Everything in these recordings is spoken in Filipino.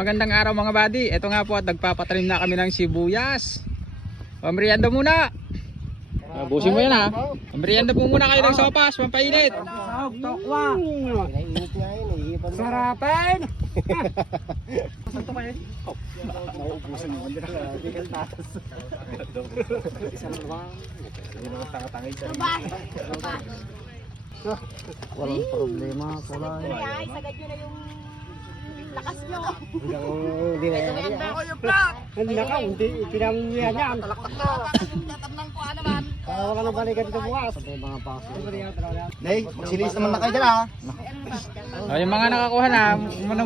Magandang araw mga buddy. Ito nga po at nagpapatanim na kami ng sibuyas. Pamerienda muna. Busin mo yan ha. Pamerienda po muna kayo ng sopas, pampainit. Tokwa. Sarapan. Saan to kayo? Nauubusan mo. Hindi ka tatas. Isang lang. Hindi naman tanga-tangay siya. Walang problema. Ay, sagad nyo na yung lakas nyo. Hindi na yan. Hindi na ka. Hindi. Pinamumuyan yan. Talaktak na. Tatamnan ko naman. Wala nang balikan dito bukas. Sabi mga paso. Nay, magsilis naman na kayo dyan ha. O, yung mga nakakuha na,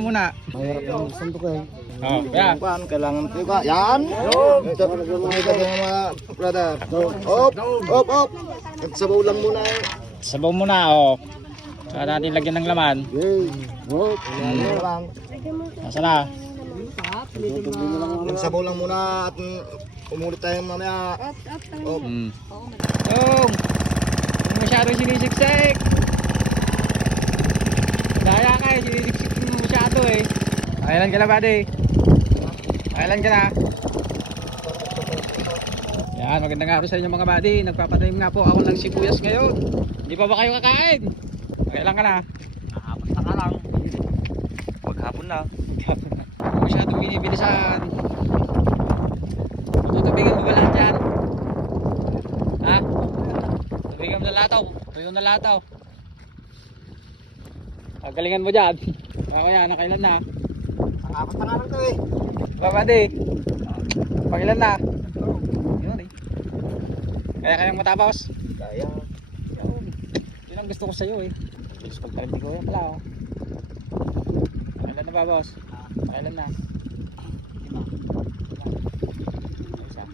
muna. Mahirap yung sandok eh. O, kaya. Kailangan ko ka. Yan. Ito mga brother. Op. Sabaw lang muna eh. Sabaw muna o. Saka natin lagyan ng laman. Yay. Op. Yan lang. Nasa na? Sabaw lang muna at umulit tayo mamaya. Op. Yung! Hindi masyadong sinisiksik. Daya ka eh, sinisiksik mo masyado eh. Pakailan ka na buddy? Pakailan ka na? Yan, magandang araw sa inyo mga buddy. Nagpapatanim nga po ako ng sibuyas ngayon. Hindi pa ba kayo kakain? Pakailan ka na? Nakapot na ka lang. Maghapon na. Masyadong binibilisan. Tutubigan mo ba lahat dyan? Ha? Tubigan mo na lataw. Tubigan mo na lataw. Pagalingan mo dyan. Ako yan, nakailan na. Nakapot na nga lang to eh. Babadi. Pagilan na. Yun eh. Kaya kayang matapos. Kaya. Yun. Yun ang gusto ko sa'yo eh. Bilis pagtalim ni Kuya pala oh. Pagilan na ba boss? Pagilan na. Isa.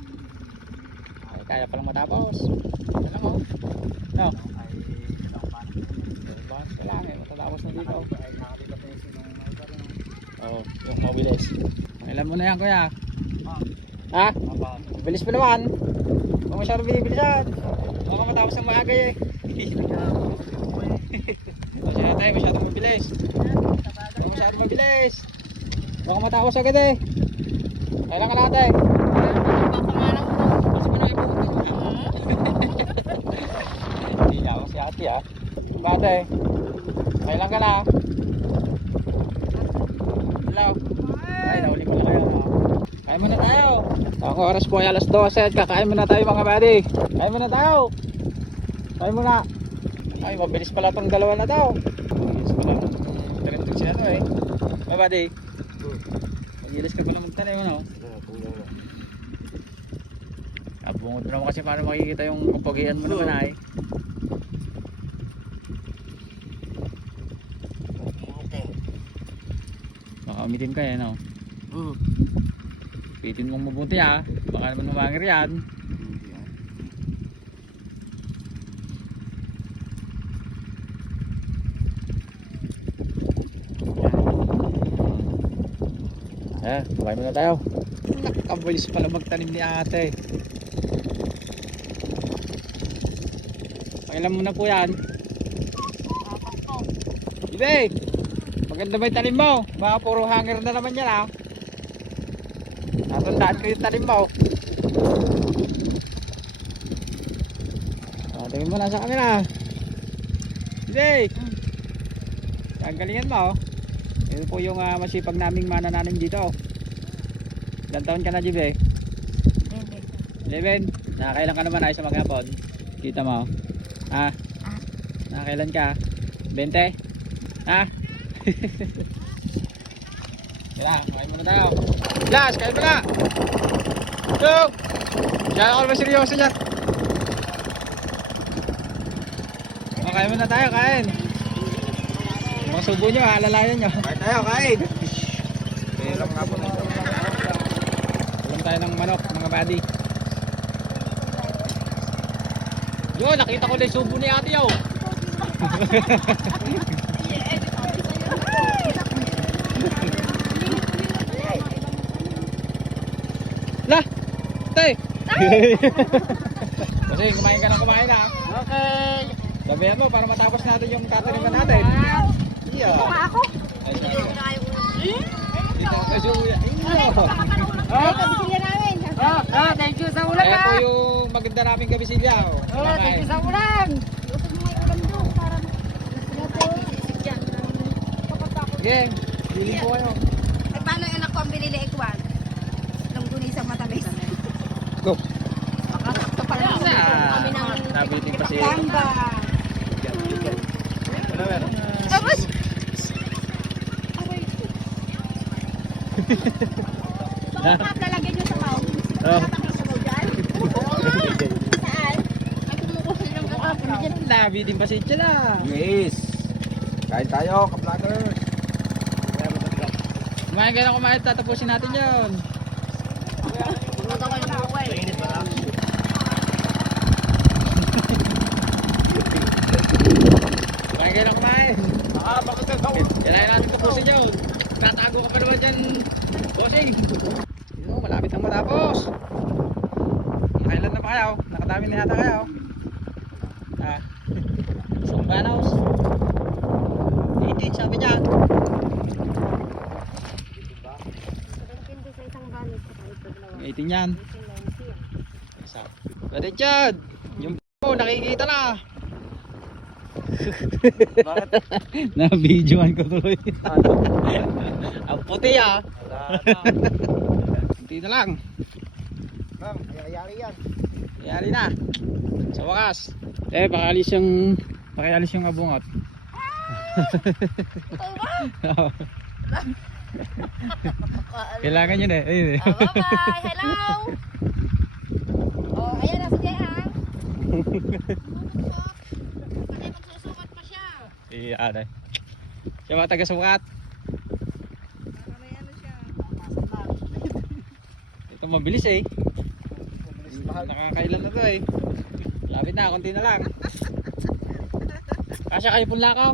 Ay, kaya palang matapos. Yan lang oh. No? Wala nga eh. Matatapos na dito. Oo, yung mabilis. Pagilan mo na yan Kuya. Ha? Bilis pa naman. Huwag masyadong binibilisan. Huwag ka matapos ng maaga eh. Kasi na tayo masyadong mabilis. Huwag masyadong mabilis. Huwag ka matapos agad eh. Kailan ka natin eh. Kasi mo na ipupunta. Hindi na ako si ate ah. Bate. Kailan ka na? Hello. Ay, nahuli ko na kayo. Kain muna tayo. Ang oras po ay alas 12 at kakain muna tayo mga buddy. Kain muna tayo. Kain muna. Ay, mabilis pala itong dalawa na daw. Mabilis pala. Tarimtog siya ito eh. Mga buddy. Magilis ka pala magtanim ano? Abungod mo naman kasi paano makikita yung kapagian mo naman ay. Baka umitin ka eh no? Pitin mong mabuti ha. Baka naman umangir yan. Kumain muna tayo. Nakakabilis pala magtanim ni ate. Pakilan muna po yan. Ibe! Maganda ba yung tanim mo? Baka puro hanger na naman yan ha. Natandaan ko yung tanim mo. Tingin mo na sa camera. Ibe! Ang galingan mo. Ito po yung masipag naming manananim dito. Ilang taon ka na, Jibe? 11. Nakakailan ka naman ay sa maghapon? Kita mo? Ha? Nakakailan ka? 20? Ha? Kaya, kain muna tayo. Last, kain muna! Yo! Diyan ako naman seryoso dyan. Kain muna tayo, kain. Mga subo nyo, alalayan nyo. Kain tayo, kain. Alam nga po na ito. Alam tayo ng manok, mga buddy. Yo, nakita ko na yung subo ni ate yaw. Lah, tay. Kasi kumain ka ng kumain ha. Okay. Sabihan mo para matapos natin yung tataniman natin. Wow! Yeah. Ako? Ay, sorry. Kabisilya namin. Thank you sa ulan Ayan po yung maganda naming kabisilya. Thank you sa ulan. Usap mo yung ulam doon para Sige, bilhin po kayo. Eh, paano yung anak ko ang binili ikwan? Nung gunisang matamis. Go. Makasakto pala ako. Kami ng Nabili din kasi. Pamba. Tapos, baka lalagyan nyo sa maong. Oh. Sabaw dyan. Saan? Ay, kumukuha ng mukha ko dyan. Nabili din kasi sila. Yes. Kain tayo, ka-vlogger. Kumain kayo na kumain, tatapusin natin yun. Kumain kayo na kumain. Bakit ka Kailangan natin tapusin yun. Tatago ka pa naman dyan, bossing. Yun, malapit nang matapos. Nakailan na pa kayo? Nakadami na yata kayo. Ah, isang banaws. 18 sabi niya. Hindi sa isang ganit. Sa kahit dalawa. 18 yan. Isa. Pwede dyan. Yung po, nakikita na. Bakit? Na-videoan ko tuloy. Ang puti ah. Puti na lang. Ma'am, ayari yan. Yari na. Sa wakas. Pakialis yung abungot. Oo. Kailangan yun eh. Ayun eh. Bye-bye! Hello! Oh, ayan na si Jayang. Kasi magsusukat pa siya. Iya, aday. Siya mga taga-sukat. Para may ano siya. Ito mabilis eh. Nakakailan na to eh. Lapit na, konti na lang. Kasya kayo punla ko.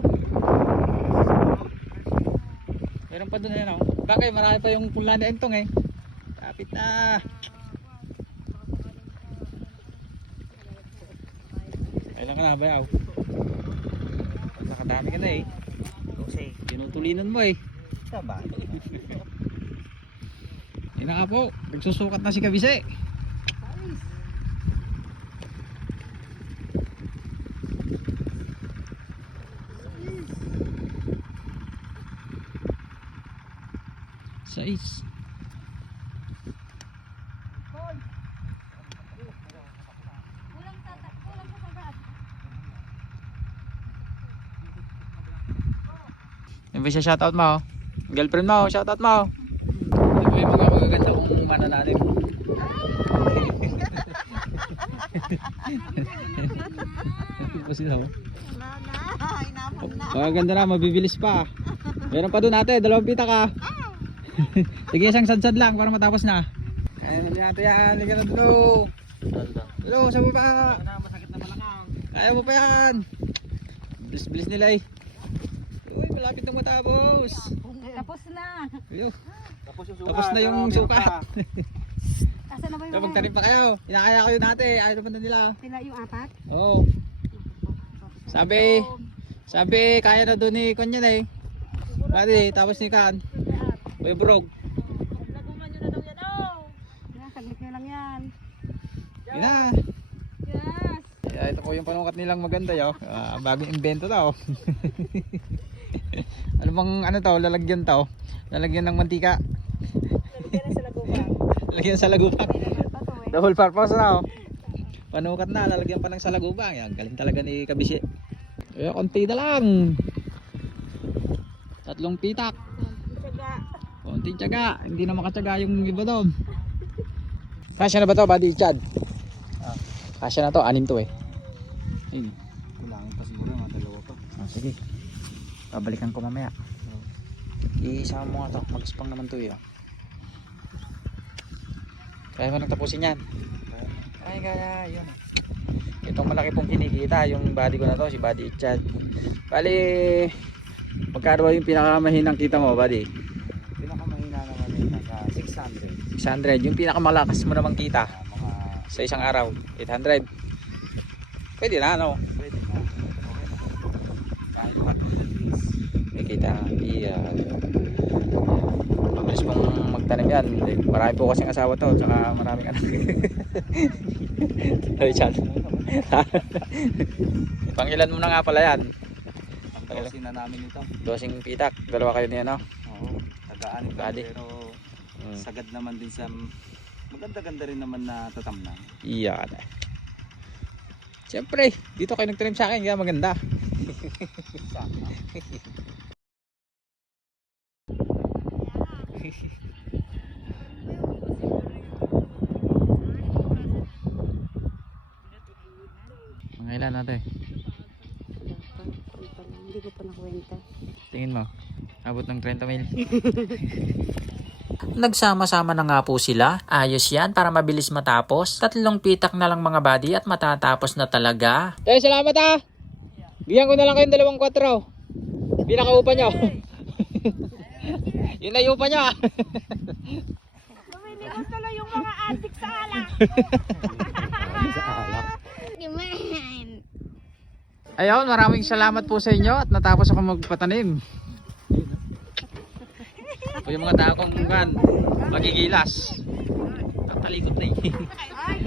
Meron pa doon na yun oh. Bakit marami pa yung punla ni Entong eh. Lapit na. Kailan ka na bayaw? Nakadami ka na eh. Tinutulinan mo eh. Tama. Yun na nga po, nagsusukat na si Kabise. Sais. Kulang sa sagat. Yung ba siya shoutout mo? Girlfriend mo, shoutout mo. Ito po yung mga magaganda kong manananim. Ito po sila oh. Magaganda na, mabibilis pa. Meron pa doon ate, 2 pita ka. Sige, isang sadsad lang para matapos na. Kaya natin yan, liga na dito. Hello, sa baba. Masakit na malakang. Kaya mo pa yan. Bilis-bilis nila eh. Uy, malapit na matapos. Tapos na. Ayun, Tapos yung tapos na yung sukat. Asa na ba Kaya yung magtanim pa kayo. Inakaya ko yun ate. Ayaw naman na nila. sila yung apat? Oo. Sabi, kaya na doon ni Konyan eh. Pwede, tapos ni Kan. Uy, brog. Naguman nyo na daw yan, oh. Yan, saglit nyo lang yan. Yun na. Yes. Kaya ito po yung panukat nilang maganda yo. Bagong invento daw. Ano bang ano to? Lalagyan to? Lalagyan ng mantika. Nalagyan na sa lagubang. Lalagyan sa lagubang. Double purpose na oh. Panukat na, lalagyan pa ng salagubang. Yan, galing talaga ni Kabisye. Eh, konti na lang. 3 pitak. Konting tiyaga. Hindi na makatiyaga yung iba doon. Kasya na ba to, Buddy Chad? Kasya na to, 6 to eh. Ayun. Kulangin pa siguro, mga 2 pa. Sige. Babalikan ko mamaya. Isama mo nga to. Mag-spang naman to eh. Oh. Kaya mo nang tapusin yan. Ay kaya yun. Itong malaki pong kinikita yung body ko na to, si Buddy Chad. Bali, magkano ba yung pinakamahinang kita mo, Buddy? Pinakamahina naman yun, nasa 600. 600. Yung pinakamalakas mo namang kita Mga sa isang araw, 800. Pwede na ano? pwede na. Okay na. Kahit 1 May kita. Iya. mabilis pong magtanim yan. Marami po kasing asawa to, tsaka maraming anak. Richard. Pangilan mo na nga pala yan? Ang na namin ito. Dosing pitak, dalawa kayo niya, no? Oo, tagaan ito Bali. pero sagad naman din sa maganda-ganda rin naman na tatamnan. Iyan. Siyempre, dito kayo nagtanim sa akin, kaya maganda. Mga ilan natin? Hindi ko pa nakwenta. Tingin mo, abot ng 30 mil. Nagsama-sama na nga po sila. Ayos yan para mabilis matapos. 3 pitak na lang mga buddy at matatapos na talaga. Tayo, salamat ah! Bigyan ko na lang kayong 2-4. Pinakaupa nyo. Yun na yung upa nyo ah. Lumiligon tuloy yung mga adik sa alak. Gimen. Ayun, maraming salamat po sa inyo at natapos ako magpatanim. Ito yung mga tao kong magigilas. Ang talikot na eh. Ay,